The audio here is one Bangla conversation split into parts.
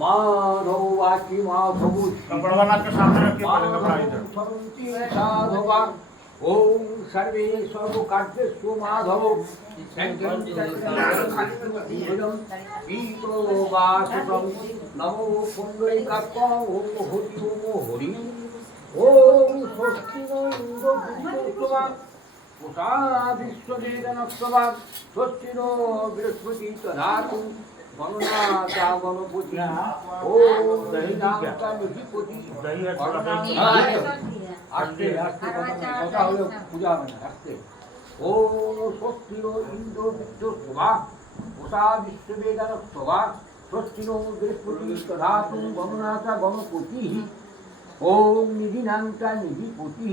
মাধবাকি মাধব ওম সর্বে সর্বকার্যেষু মাধব নমো পুণ্ডরীকাক্ষং ওম হরি ওম হরি ওম স্বস্তি নো ইন্দ্র পুরুষোত্তমা উষা বিশ্ববেদনস্তমা স্বস্তি নো বৃহস্পতি তদাতু গণনাথা গণপতি ওম দহিনাথা নিধিপতি আস্তে আস্তে কথা হলো পূজা হবে না আস্তে ওম স্বস্তি নো ইন্দ্র বিশ্বস্তমা উষা বিশ্ববেদনস্তমা স্বস্তি নো বৃহস্পতি তদাতু গণনাথা গণপতি ওম নিধিনান্তা নিধিপতি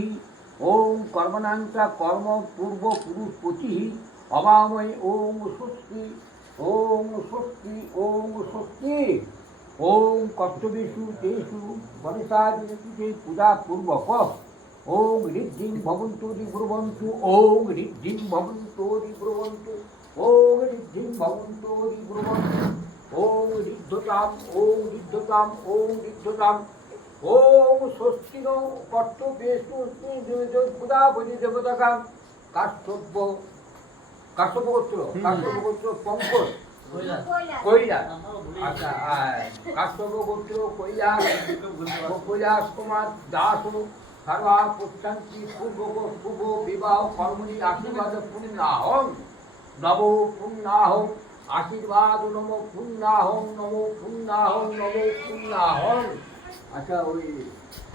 ওম কর্মনান্তা কর্ম পূর্ব পুরুষপতি অবাময় ওম স্বস্তি ওম স্বস্তি ওম স্বস্তি ওম কর্তব্যেষু তেষু গণেশাদিতে পূজা পূর্বক ওম ঋদ্ধিং ভবন্তোরি ব্রুবন্তু ওম ঋদ্ধিং ভবন্তোরি ব্রুবন্তু ওম ঋদ্ধিং ভবন্তোরি ব্রুবন্তু ওম ঋদ্ধতাম ওম ঋদ্ধতাম ওম ঋদ্ধতাম ওম স্বস্তি নো কর্তব্যেষু পূজা বলি দেবতাকাম কাশ্যপ গোত্র পঙ্কজ কৈলাস আচ্ছা কাশ্যপ গোত্র কৈলাস কুমার দাস সর্বা পুষ্টান্তি পূর্বক শুভ বিবাহ কর্মণি আশীর্বাদ পুণ্যাহং নব পুণ্যাহং আশীর্বাদ নম পুণ্যাহং নম পুণ্যাহং নম পুণ্যাহং। আচ্ছা ওই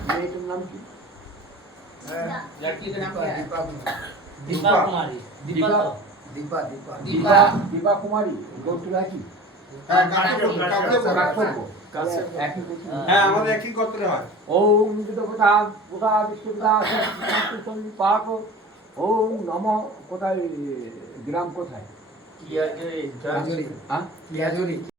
মেয়েটার নাম কি? दीपा कुमारी दीपा कुमारी গোত্র কি? হ্যাঁ আমাদের একই গোত্রে হয়। ওম যুদপতা পুতা বিশ্বদাস পাক ওম নম কোথায় গ্রাম কোথায়? किया जो হ্যাঁ किया जो